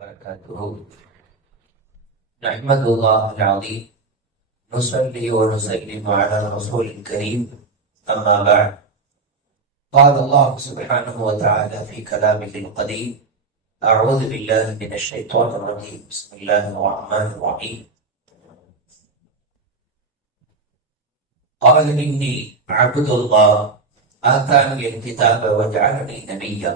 وبركاته. نحمد الله العظيم نصلي ونسلم على الرسول الكريم. أما بعد، قال الله سبحانه وتعالى في كلامه القديم: أعوذ بالله من الشيطان الرجيم. بسم الله الرحمن الرحيم. قال إني عبد الله آتاني الكتاب وجعلني نبيا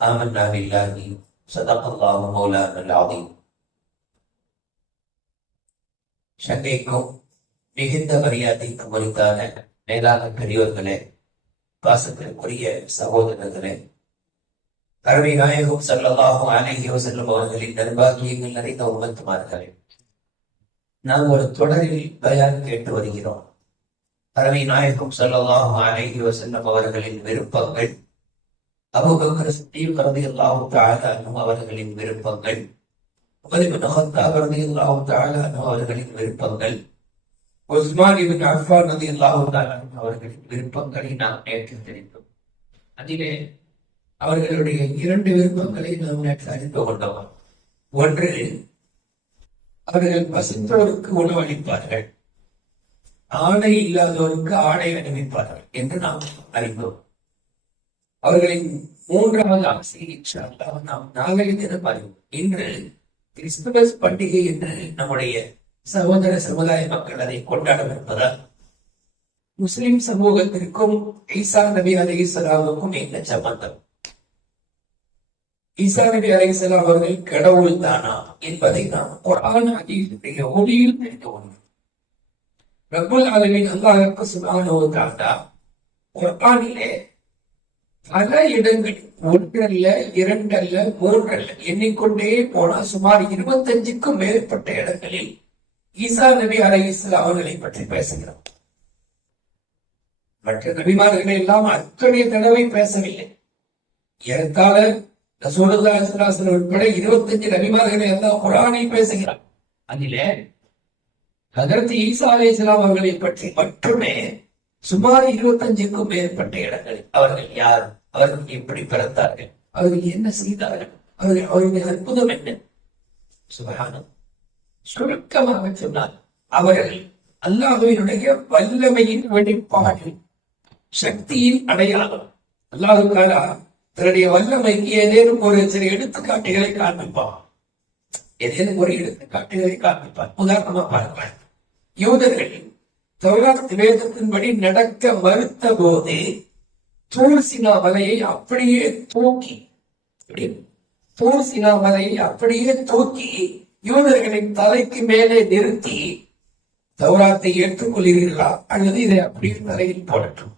آمنا بالله صدق الله مولانا العظيم. சங்கைக்கும் மிகுந்த மரியாதைக்கும் உரித்தான மேலான பெரியோர்களே, பாசத்திற்குரிய சகோதரர்களே, அருமை நாயகம் ஸல்லல்லாஹு அலைஹி வஸல்லம் அவர்களின் நற்பாக்கியங்கள் நிறைந்த உம்மத்துமார்களே, நாம் ஒரு தொடரில் பயான் கேட்டு வருகிறோம். அருமை நாயகம் ஸல்லல்லாஹு அலைஹி வஸல்லம் அவர்களின் விருப்பங்கள், அபூபக்கர் சித்தீக் ரலியல்லாஹு தஆலா அன்ஹு அவர்களின் விருப்பங்கள், உமர் இப்னு கத்தாப் ரலியல்லாஹு தஆலா அன்ஹு அவர்களின் விருப்பங்கள், உஸ்மான் இப்னு அஃபான் ரலியல்லாஹு தஆலா அன்ஹு அவர்களின் விருப்பங்களை நாம் நேற்று தெரிந்தோம். அதிலே அவர்களுடைய இரண்டு விருப்பங்களை நாம் நேற்று அறிந்து கொண்டோம். ஒன்று, அவர்கள் பசித்தோருக்கு உணவளிப்பார்கள், ஆடை இல்லாதோருக்கு ஆடை அணிவிப்பார்கள் என்று நாம் அறிந்தோம். அவர்களின் மூன்றாவது ஆசையை நாம் நாளைய தினம் அறிவோம். இன்று கிறிஸ்துமஸ் பண்டிகை என்று நம்முடைய சகோதர சமுதாய மக்கள் அதை கொண்டாடவிருப்பதால் முஸ்லிம் சமூகத்திற்கும் ஈசா நபி அலைஹிஸ்ஸலாமுக்கும் என்ன சம்பந்தம்? ஈசா நபி அலைஹிஸ்ஸலாம் அவர்கள் கடவுள் தானா என்பதை நாம் குர்ஆன் ஹதீஸுடைய ஒளியில் தெரிந்து கொண்டோம். ரப்புல் ஆலமீன் அல்லாஹ் சுப்ஹானஹு வ தஆலா குர்ஆனிலே பல இடங்கள், ஒன்றல்ல, இரண்டல்ல, மூன்றல்ல, எண்ணிக்கொண்டே போனா சுமார் 25க்கும் மேற்பட்ட இடங்களில் ஈசா நபி அலைஹிஸ்ஸலாம் அவர்களை பற்றி பேசுகிறோம். மற்ற நபிமார்களை எல்லாம் அத்தனை தடவை பேசவில்லை. ஏறத்தாழ ரசூலுல்லாஹி ஸல்லல்லாஹு அலைஹி வஸல்லம் உட்பட 25 நபிமார்களை எல்லாம் குர்ஆனில் பேசுகிறார். அதிலே ஹஜ்ரத் ஈசா அலைஹிஸ்ஸலாம் அவர்களை பற்றி மட்டுமே சுமார் 25க்கும் மேற்பட்ட இடங்களில் அவர்கள் யார், அவர்கள் எப்படி பிறந்தார்கள், அவர்கள் என்ன செய்தார்கள், அவர்களுடைய அற்புதம் என்ன, சுப்ஹானல்லாஹ். சுருக்கமாக சொன்னால் அவர்கள் அல்லாஹ்வினுடைய வல்லமையின் வெளிப்பாடு, சக்தியின் அடையாளம். அல்லாஹ் தஆலா தன்னுடைய வல்லமைக்கு ஏதேனும் ஒரு சில எடுத்துக்காட்டுகளை காண்பிப்பான். ஏதேனும் ஒரு எடுத்துக்காட்டுகளை காண்பிப்பான். உதாரணமா பார்ப்பார், யூதர்கள் தௌராத் வேதத்தின்படி நடக்க மறுத்த போது தூர்சினா மலையை அப்படியே தூக்கி யூதர்களின் தலைக்கு மேலே நிறுத்தி, தௌராத்தை ஏற்றுக்கொள்கிறீர்களா அல்லது இதை அப்படியே தலையில் போடட்டும்,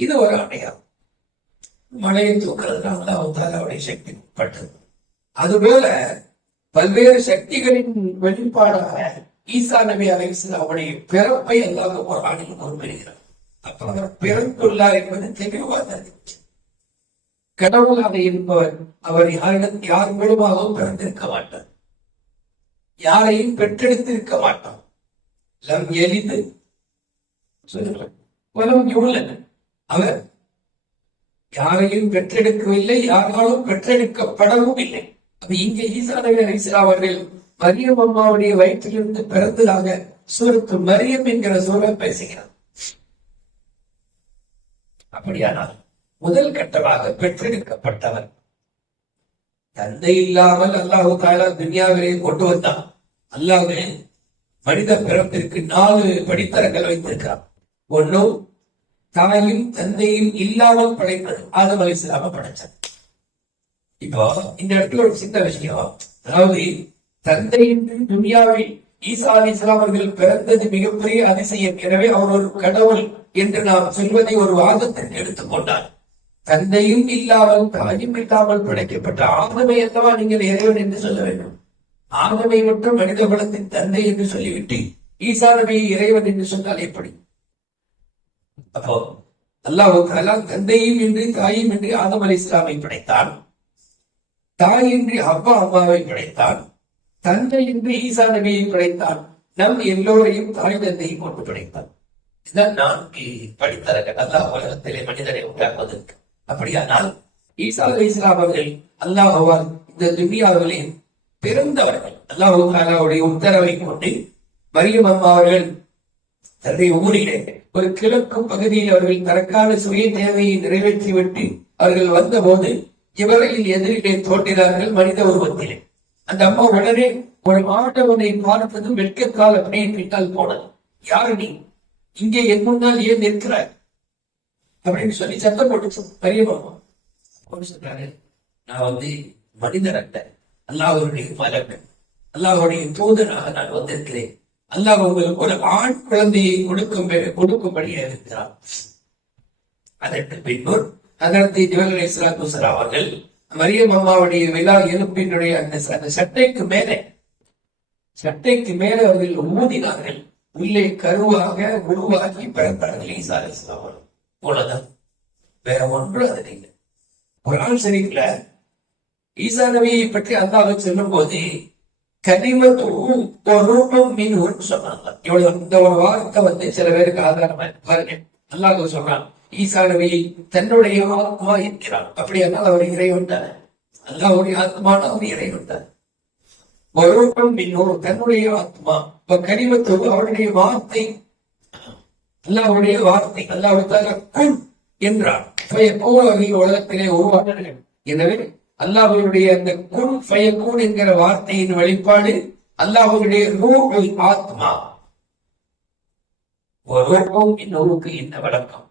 இது ஒரு அடையாளம். மலையை தூக்குறதுனால அவருடைய சக்தி உட்பட்டது. அதுபோல பல்வேறு சக்திகளின் வெளிப்பாடாக ஈசா நபி அலைஹிஸ்ஸலாம் அவருடைய பிறப்பை அல்லாஹ் குர்ஆனில் குறிப்பிடுகிறார். அப்ப அவர் பிறந்துள்ளார் என்பது தெளிவாக கடவுளாக இருப்பவர். அவர் யார் மூலமாகவும் பிறந்திருக்க மாட்டார், யாரையும் பெற்றெடுத்திருக்க மாட்டார். லம் எலிது வலம் யூலத், அவர் யாரையும் பெற்றெடுக்கவில்லை, யாராலும் பெற்றெடுக்கப்படவும் இல்லை. அது இங்கே ஈசா நபி அலைஹிஸ்ஸலாம் அவர்கள் மரியம் அம்மாவுடைய வயிற்றிலிருந்து பிறந்ததாக சூரத்து மரியம் என்கிற சூழல் பேசுகிறார். அப்படியானால் முதல் கட்டமாக பெற்றெடுக்கப்பட்டவர். தந்தை இல்லாமல் அல்லாஹ் தஆலா துன்யாவிலே கொண்டு வந்தான். அல்லாஹ் மனித பிறப்பிற்கு 4 படித்தரங்கள் வைத்திருக்கிறார். ஒன்று, தாயும் தந்தையும் இல்லாமல் படைப்பது. ஆதம் அலைஹிஸ்ஸலாம படைச்சார். இப்போ இந்த இடத்துல ஒரு சின்ன விஷயம், அதாவது தந்தையின்றி துன்யாவில் ஈசா அலைஹிஸ்ஸலாம் அவர்கள் பிறந்தது மிகப்பெரிய அதிசயம். எனவே அவர் ஒரு கடவுள் என்று நாம் சொல்வதை ஒரு வாதத்திற்கு எடுத்துக்கொண்டார். தந்தையும் இல்லாமல் தாயும் இல்லாமல் படைக்கப்பட்ட ஆதமை அல்லவா நீங்கள் இறைவன் என்று சொல்ல வேண்டும். ஆதமை மட்டும் மனித குலத்தின் தந்தை என்று சொல்லிவிட்டு ஈசா நபியை இறைவன் என்று சொன்னால் எப்படி? அப்போ அல்லாஹ் தஆலா தந்தையும் இன்றி தாயும் இன்றி ஆதம் அலைஹிஸ்ஸலாமை படைத்தான், தாயின்றி ஹவ்வா அம்மாவை படைத்தான், தந்தையின்றி ஈசா நபியை படைத்தான், நம் எல்லோரையும் தாய் தந்தையை கொண்டு படைத்தான். இதுதான் 4 படித்தரங்கள் அல்லாஹ் உலகத்திலே மனிதரை உண்டாக்குவதற்கு. அப்படியானால் ஈசா அலைஹிஸ்ஸலாம் அவர்கள் அல்லாஹ்வால் இந்த துன்யாவிலே பிறந்தவர்கள். அல்லாஹ் தஆலாவுடைய உத்தரவை கொண்டு மரியம் அம்மா அவர்கள் தன்னுடைய ஊரிலே ஒரு கிழக்கு பகுதியில் அவர்கள் தனக்கான சுய தேவையை நிறைவேற்றிவிட்டு அவர்கள் வந்தபோது இவர்கள் எதிரிலே தோன்றினார்கள் மனித உருவத்திலே. அந்த அம்மா உடனே ஒரு ஆண்டவனை பார்த்ததும் வெட்கத்தால் அப்படியே பின்னால் போனது. யாரு நீ, இங்கே என் முன்னால் ஏன் நிற்கிறார் அப்படின்னு சொல்லி சத்தம் போட்டு பெரியம்மா சொல்றாரு, நான் மனிதர் அல்ல, அல்லாஹ்வுடைய மலக்கு, அல்லாஹ்வுடைய தூதனாக நான் வந்திருக்கிறேன். அல்லாஹ் உங்களுக்கு ஒரு ஆண் குழந்தையை கொடுக்கும்படியே இருக்கிறார். அதற்கு பின்பு அதற்கு ஜிப்ரீல் அலைஹிஸ்ஸலாத்து வஸலாம் அவர்கள் மரியம் அம்மாவுடைய விழா எலும்பினுடைய அந்த சட்டைக்கு மேலே அவர்கள் ஊதினார்கள். உள்ளே கருவாக உருவாக்கி பிறந்தார்கள் ஈசா அலைஹிஸ்ஸலாம் அவர்கள். போலதான், வேற ஒன்று அது இல்லை. குர்ஆன் ஷரீஃப்ல ஈசா நபியை பற்றி அல்லாஹ் சொல்லும் போது கலிமத்துஹு வ ரூஹும் மின்ஹு சொன்னாங்க. இவ்வளவு இந்த ஒரு வார்த்தை சில பேருக்கு ஆதாரமா பாருங்க. அல்லாஹ் சொல்றான், ஈசா நபியை தன்னுடைய ஆத்மா என்கிறான். அப்படியானால் அவர் இறைவன் தானே, அல்லாஹ்வுடைய ஆத்மான அவர் இறைவன் தானே. ரூஹும் மின்ஹு தன்னுடைய ஆத்மா, கலிமத்துஹு அவருடைய வார்த்தை, அல்லாஹ்வுடைய வார்த்தை. அல்லாஹ் தஆலா குன் என்றார், ஃபயகூன் உலகத்திலே உருவானார்கள். எனவே அல்லாஹ்வுடைய அந்த குன் ஃபயகூன் என்கிற வார்த்தையின் வெளிப்பாடு அல்லாஹ்வுடைய ரூஹுல் ஆத்மா. ரூஹும் இன்னொருக்கு என்ன வழக்கம்,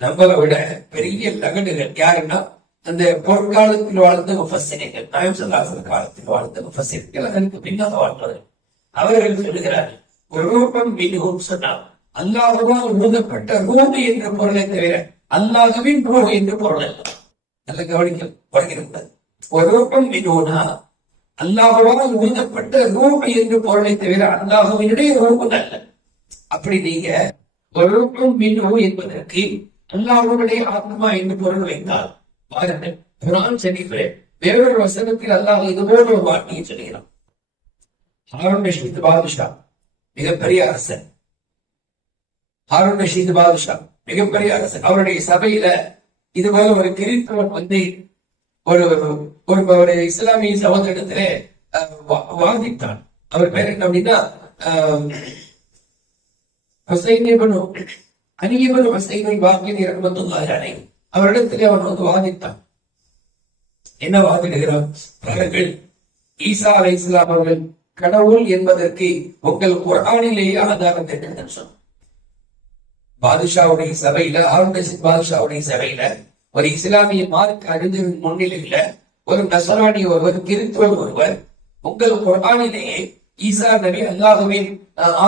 நம்மளை விட பெரிய லகடுகள் யாருன்னா அந்த பொற்காலத்தில் வாழ்ந்த முஃபஸ்ஸிர்கள், நாயகம் ஸல்லல்லாஹு அலைஹி காலத்தில் வாழ்ந்த முஃபஸ்ஸிர்கள், அதற்கு பின்னால் வாழ்ந்தது. அவர்கள் சொல்லுகிறார்கள், ரூஹும் மின்ஹும் சொன்னார், அல்லாஹ்வால் ஊதப்பட்ட ரூஹ் என்ற பொருளை தவிர அல்லாஹ்வின் ரூஹ் என்று பொருள் அல்ல. நல்ல கவனிக்க வருகிறது. ஒரு ரூபம் மின்ஹுனா அல்லாஹ்வால் ஊதப்பட்ட ரூஹ் என்று பொருளை தவிர அல்லாஹ்வினுடைய ரூஹ் அல்ல. அப்படி நீங்க ஒரு ரூபம் மின்ஹு என்பதற்கு அல்லாஹ்வுடைய ஆத்மா என்று பொருள் வைத்தால் பாருங்கள், குர்ஆன் ஷரீஃபிலே வேறொரு வசனத்தில் அல்லாஹ் இதுபோல ஒரு வார்த்தையை சொல்கிறான். ஹாரூன் ரஷீத் பாதுஷா மிகப்பெரிய அரசன், ஹாரூன் ரஷீத் பாதுஷா மிகப்பெரிய அரசன். அவருடைய சபையில இது போல ஒரு கிறிஸ்தவன் ஒரு இஸ்லாமிய சகோதரிடத்திலே வாதித்தான். அவர் பேர் என்ன அப்படின்னா அவரிடத்திலே அவன் வாதித்தான். என்ன வாதிடுகிறான் பாருங்கள், ஈசா அலைஹிஸ்ஸலாம் அவர்கள் கடவுள் என்பதற்கு உங்கள் குர்ஆனிலேயே ஆதாரம் தெரிந்தது சொன்னார். பாதுஷாவுடைய சபையில, ஹாரூன் ரஷீத் பாதுஷாவுடைய சபையில ஒரு இஸ்லாமிய மார்க்க அறிஞரின் முன்னிலையில ஒரு நசராணி ஒருவர், கிறிஸ்துவர் ஒருவர், உங்கள் குர்ஆனிலேயே ஈசா நபி அல்லாஹ்வின்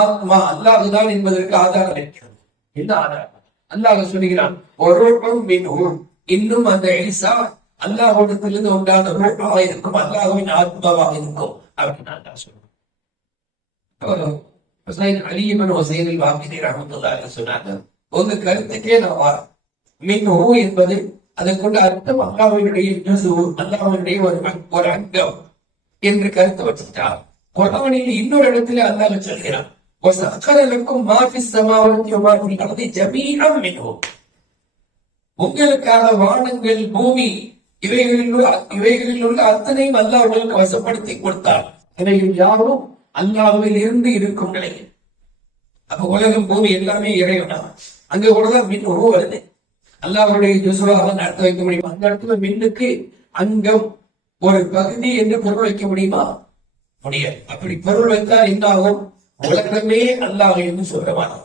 ஆத்மா, அல்லாஹ்தான் என்பதற்கு ஆதாரம் இருக்கிறது. என்ன ஆதாரம்? அல்லாஹ் சொல்கிறான், இன்னும் அந்த ஈசா அல்லாஹ்விடத்திலிருந்து உண்டான ரூஹாக இருக்கும், அல்லாஹ்வின் ஆத்மாவாக இருக்கும் அப்படின்னு அல்லாஹ் சொல்றான். அலி இப்னு ஹுசைன் அல்-வாகிதி ரஹ்மத்துல்லாஹி அலைஹி சொன்னாங்க, உங்க கருத்துக்கே நான் வாரேன். மின்ஹு என்பது அதற்குள்ள அர்த்தம் அல்லாஹ்வினுடைய ஜுஸு, அல்லாஹ்வினுடைய ஒரு அங்கம் என்று கருத்து வச்சுட்டார். குர்ஆனில் இன்னொரு இடத்துல அல்லாஹ் சொல்கிறான், வஸக்கர லக்கும் மா ஃபிஸ் ஸமாவாத்தி வ மா ஃபில் அர்தி ஜமீஅன் மின்ஹு. உங்களுக்காக வானங்கள், பூமி இவைகளில் உள்ள அத்தனையும் அல்லாஹ் உங்களுக்கு வசப்படுத்தி கொடுத்தார். இவைகள் யாரும் அல்லாஹ்வில் இருந்து இருக்கும் நிலையில். அப்ப உலகம், பூமி எல்லாமே இறைவனா. அங்க கூடதான் மின் வருது. அல்லாஹ்வுடைய ஜுஸுவாக நடத்த வைக்க முடியுமா? அந்த இடத்துல மின்னுக்கு அங்கம், ஒரு பகுதி என்று பொருள் வைக்க முடியுமா? முடியாது. அப்படி பொருள் வைத்தால் என்ன ஆகும்? உலகமே அல்லாஹ் என்று சொல்றவானா.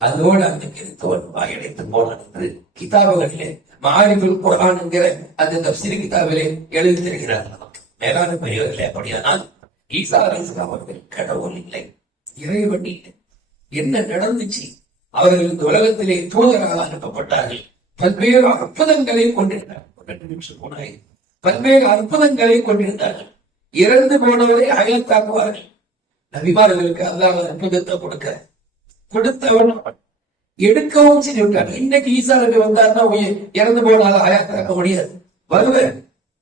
அதோடு அந்த கிறிஸ்தவன் வாயடைத்து போனான் என்று கிதாபுகளிலே மஆரிஃபுல் குர்ஆன் என்கிற அந்த தஃப்ஸீர் கிதாபிலே எழுதி தருகிறார். மேலான பெரியவர்களே, அப்படியானால் ஈசா அலைஹிஸ்ஸலாம் அவர்கள் கடவுள் இல்லை, இறைவன் இல்லை. என்ன நடந்துச்சு? அவர்கள் இந்த உலகத்திலே தூதராக அனுப்பப்பட்டார்கள். பல்வேறு அற்புதங்களை கொண்டிருந்தார்கள். பல்வேறு அற்புதங்களை கொண்டிருந்தார்கள். இறந்து போனவரை அயல்தாக்குவார்கள். நபிமார்களுக்கு அல்லாஹ் அற்புதத்தை கொடுத்தவன் எடுக்கவும் செஞ்சு விட்டார். இன்னைக்கு ஈசா நபி வந்தாருன்னா இறந்து போனால அயல்தாக்க முடியாது.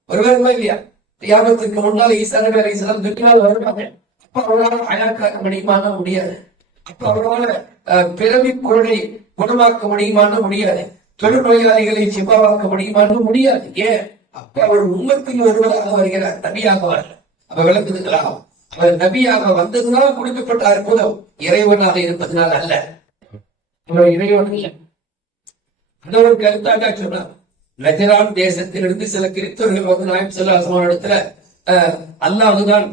வருவார்களா இல்லையா? தியாகத்திற்கு முன்னால் ஈசா நபி அலைஹிஸ்ஸலாம் துன்யாவில் வருவாங்க. அப்ப அவரால் அயல்தாக்க முடியுமான முடியாது. அப்ப அவரால் பிறவி குரலை குணமாக்க முடியுமான முடியாது. தொழுநோயாளிகளை சிபாவாக்க முடியுமான்னு முடியாது. ஏன்? அப்ப அவர் உம்மத்தில் ஒருவராக வருகிறார், நபியாக வரல. அப்ப விளக்குதுங்களா? அவர் நபியாக வந்ததுனால் கொடுக்கப்பட்ட அற்புதம், இறைவனாக இருப்பதனால அல்ல. இறைவன் இல்லை. அந்த ஒரு கருத்தாக சொன்னார். நஜரான் தேசத்திலிருந்து சில கிறிஸ்தவர்கள் வந்து நாயம் ஸல்லல்லாஹு இடத்துல அல்லாஹ்தான்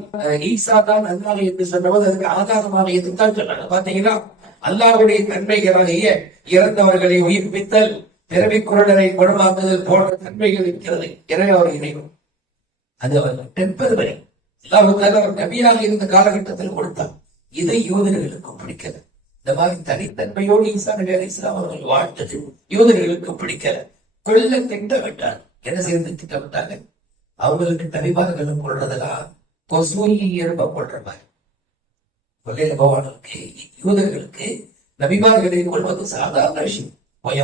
ஈசா தான் அல்லாஹ் என்று சொன்னபோது அதுக்கு ஆதாரமாக எதுதான் சொன்னாங்க. பாத்தீங்கன்னா, அல்லாஹ்வுடைய தன்மைகளாகிய இறந்தவர்களை உயிர்ப்பித்தல், பிறவி குரடரை குணமாக்குதல் போன்ற தன்மைகள் இருக்கிறது. எனவே அவர் இறைவன். அது அவர் டெம்பரவரி. அல்லாஹ் நபியாக இருந்த காலகட்டத்தில் கொடுத்தார். இதை யூதர்களுக்கு பிடிக்கல. இந்த மாதிரி தனித்தன்மையோடு ஈசா நபி அலைஹிஸ்ஸலாம் அவர்கள் வாழ்ந்தது யூதர்களுக்கு பிடிக்கல. கொல்ல திட்டமிட்டார். என்ன செய்து திட்டமிட்டாங்க? அவங்களுக்கு நபிமார்களும் கொள்றதெல்லாம் கொசூலி எறும்ப கொள்ற மாதிரி. கொள்ளையில போவானருக்கு யூதர்களுக்கு நபிமார்களை கொள்வது சாதாரண விஷயம்.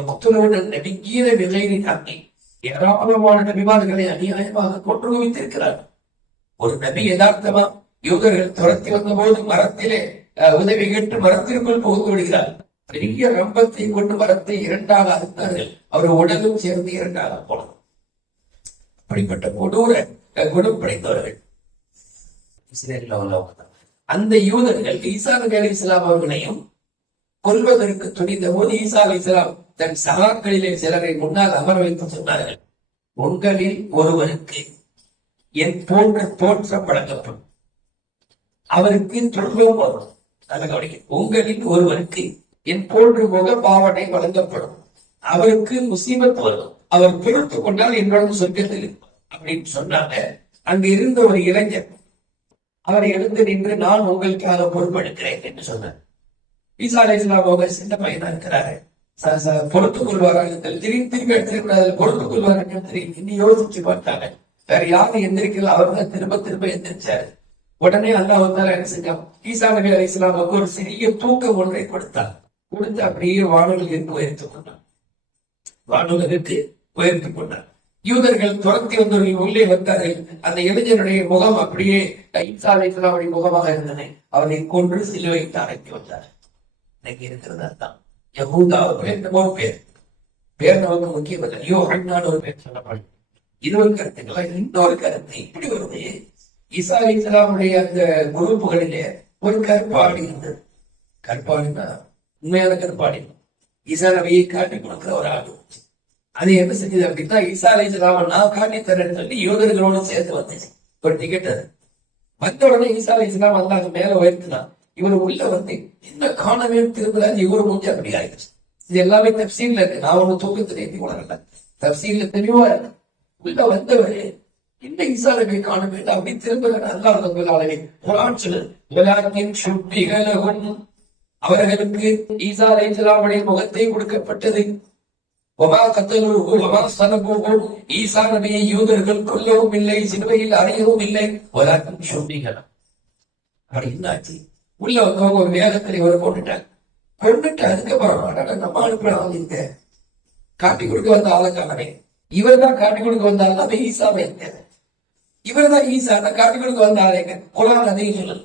முத்துலவுடன் நபிக்கீர விலையை காட்டி ஏராளமான நபிமார்களை அநியாயமாக கொன்று குவித்திருக்கிறார். ஒரு நபி யதார்த்தமா யூதர்கள் துரத்தி வந்த போது மரத்திலே உதவி கேட்டு மரத்திற்குள் புகுந்து விடுகிறார். பெரிய ரம்பத்தை கொண்டு மரத்தை இரண்டாக அறுத்தார்கள். அவர் உடலும் சேர்ந்து இரண்டாக போனது. அப்படிப்பட்ட கொடூர குணம் படைத்தவர்கள் அந்த யூதர்கள் ஈசா நபி அலைஹிஸ்ஸலாம் அவர்களையும் கொல்வதற்கு துணிந்த போது ஈசா அலைஹிஸ்ஸலாம் தன் சகாக்களிலே சிலரை முன்னால் அமர வைத்து சொன்னார்கள், உங்களில் ஒருவருக்கு என் போன்ற தோற்றம் வழங்கப்படும், அவருக்கு துன்பம் வரும். உங்களில் ஒருவருக்கு என் போன்ற முக பாவனை வழங்கப்படும், அவருக்கு முசீபத் வரும், அவர் பொறுத்து கொண்டால் என்னோட சொர்க்கத்தில் இருப்பார் அப்படின்னு சொன்னாங்க. அங்க இருந்த ஒரு இளைஞர் அவரை எழுந்து நின்று, நான் உங்களுக்காக பொறுப்பெடுக்கிறேன் என்று சொன்னார். ஈசா அலைஹிஸ்ஸலாம் அவங்க சின்ன பையனா இருக்கிறாரு, பொறுத்துக் கொள்வார்கள். திரும்பி எடுத்துக்கூடாது, பொறுத்துக் கொள்வார்கள் தெரியும். இன்னும் யோசிச்சு பார்த்தாங்க. வேற யாரும் எந்திரிக்கல, அவர்தான் திரும்ப திரும்ப எந்திரிச்சாரு. உடனே அல்லாஹ் என்ன செஞ்சான்? ஈசா நபி அலைஹிஸ்ஸலாமுக்கு ஒரு சிறிய தூக்கம் ஒன்றை கொடுத்தார். கொடுத்து அப்படியே வானொலிக்கு உயர்த்து கொண்டார். வானொலிக்கு உயர்த்து கொண்டார். யூதர்கள் துரத்தி வந்தவர்கள் உள்ளே வந்தார்கள். அந்த இளைஞருடைய முகம் அப்படியே ஈசா அலைஹிஸ்ஸலாமுடைய முகமாக இருந்தது. அவரை கொன்று சிலுவைக்கு அரைத்து வந்தார். இன்னைக்கு இருக்கிறதா தான் யஹூதா பேர் பேர் நமக்கு முக்கியம் இல்லை. யோஹன்னான் ஒரு பேர் சொல்லப்படும். இது ஒரு கருத்துக்களா? இன்னொரு கருத்து இப்படி வருது. ஈசா அலைஹிஸ்ஸலாமுடைய அந்த குரூப்புகளிலே ஒரு கற்பாடி இருந்தது. கற்பாடினா உண்மையான கற்பாடி. ஈசா நபியை காட்டி கொடுக்கிற ஒரு ஆடு. அது என்ன செஞ்சது அப்படின்னா, ஈசா அலைஹிஸ்ஸலாம் நான் காட்டி தரேன்னு சொல்லி யூதர்களோடு சேர்த்து வந்துச்சு. ஒரு டிக்கெட் அது வந்த உடனே ஈசா அலைஹிஸ்ஸலாம் அல்லாஹ் மேல உயர்த்தினான். இவர் உள்ள வந்து என்ன காணவே திரும்புறாரு. இவரு முடிஞ்ச அப்படி ஆயிடுச்சு. இது எல்லாமே தப்சீல்ல இருக்கு. நான் ஒண்ணு தூக்கத்துல ஏற்றி உணரல, தப்சீல்ல தெளிவா இருக்கு. உள்ள வந்தவரு இந்த ஈசா நபியை காண வேண்டும் அப்படி திரும்புகிறார். அல்லாஹ் ரப்பல் ஆலமீன் குர்ஆன் சொல்லுது, வலாக்கின் ஷுப்பிஹ லஹும், அவர்களுக்கு ஈசா அலைஹிஸ்ஸலாமுடைய முகத்தை கொடுக்கப்பட்டது. வமா கத்தலூஹு வமா ஸலபூஹு, ஈசா நபியை யூதர்கள் கொல்லவும் இல்லை, சிலுவையில் அறையவும் இல்லை. வலாக்கின் ஷுப்பிஹ லஹும். அப்படி என்னாச்சு? உள்ள வந்தவங்க ஒரு வேகத்தில் இவரை கொண்டுட்டாங்க. கொண்டுட்டு அதுக்கப்புறம் நம்ம அனுப்புறாங்க காட்டி கொடுக்க வந்த ஆளுக்கானே. இவர் தான் காட்டி கொடுக்க வந்தாலும் அது ஈசாவை இருக்காது. இவர் தான் ஈசா காட்டி கொடுக்க வந்த ஆளுங்க. குர்ஆன் அதையும் சொல்லுது,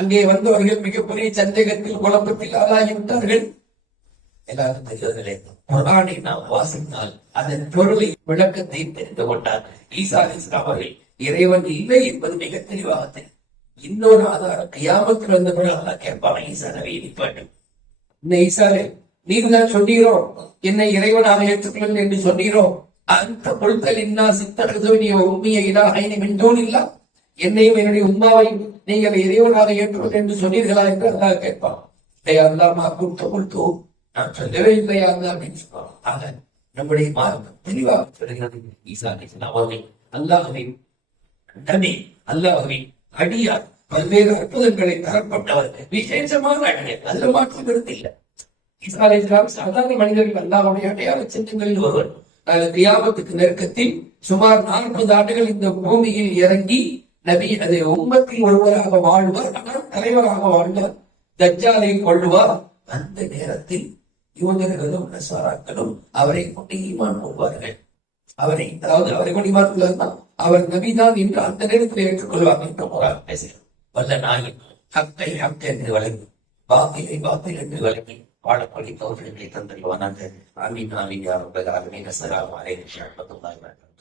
அங்கே வந்தவர்கள் மிகப்பெரிய சந்தேகத்தில் குழப்பத்தில் ஆளாகிவிட்டார்கள். எல்லாரும் தெரிவதில்லை. குர்ஆனை நாம் வாசித்தால் அதன் பொருளை விளக்கத்தை தெரிந்து கொண்டார். ஈசா அலைஹிஸ்ஸலாம் அவர்கள் இறைவன் இல்லை என்பது மிக தெளிவாக தெரியும். இன்னொரு ஆதாரம், கியாமத்தில் வந்த பிறகு அல்லாஹ் கேட்பான், ஈசா நபியை நிப்பாட்டும். இந்த ஈசாவே, நீர் தான் சொன்னீரோ என்னை இறைவனாக ஏற்றுக்கொள்ளுங்கள் என்று சொன்னீரோ, அந்த பொருட்கள் இன்னா சித்தகதுனி உம்மிய இலாஹைனி மின் தூனில்லாஹ், என்னையும் என்னுடைய உம்மாவையும் நீங்கள் இறைவனாக ஏற்றுக்கொள் என்று சொன்னீர்களா என்று அல்லாஹ் கேட்பான். நான் சொல்லவே இல்லையா அப்படின்னு சொல்லுவாங்க. ஆக நம்முடைய மார்க்கம் தெளிவாக சொல்கிறது, ஈசா அலைஹிஸ்ஸலாம் அவர்கள் அல்லாஹ்வின் நபி, அல்லாஹ்வின் அடியார், பல்வேறு அற்புதங்களை தரப்பட்டவர், விசேஷமான அடியார். அதுல மாற்றம் கருத்து இல்லை. ஈசா அலைஹிஸ்ஸலாம் சாதாரண மனிதர்கள் அல்லாஹ்வுடைய அடையாள சின்னங்களில் ஒருவர். கியாமத்துக்கு நெருக்கத்தில் சுமார் 40 ஆண்டுகள் இந்த பூமியில் இறங்கி நபி அதை உம்மத்தில் ஒருவராக வாழ்வார், தலைவராக வாழ்வார், தஜ்ஜாலை கொள்வார். அந்த நேரத்தில் யூதர்களும் நஸ்வாராக்களும் அவரை கொண்டு ஈமான் கொள்வார்கள். அவரை கொண்டு ஈமான் கொள்வார்கள். அவர் நபிதான் என்று அந்த நேரத்தில் ஏற்றுக்கொள்வார்கள் என்று குர்ஆன் பேசுகிறது. வல்ல நாயின் ஹக்கை ஹக் என்று வழங்கும், பாத்திலை பாத்தில் என்று விளக்கி வாழப்படி தோற்றங்களை தந்தல்வானாக. ஆமீன் ஆமீன் யா ரப்பல் ஆலமீன். அஸ்ஸலாமு அலைக்கும் வரஹ்மத்துல்லாஹி வபரகாத்துஹு.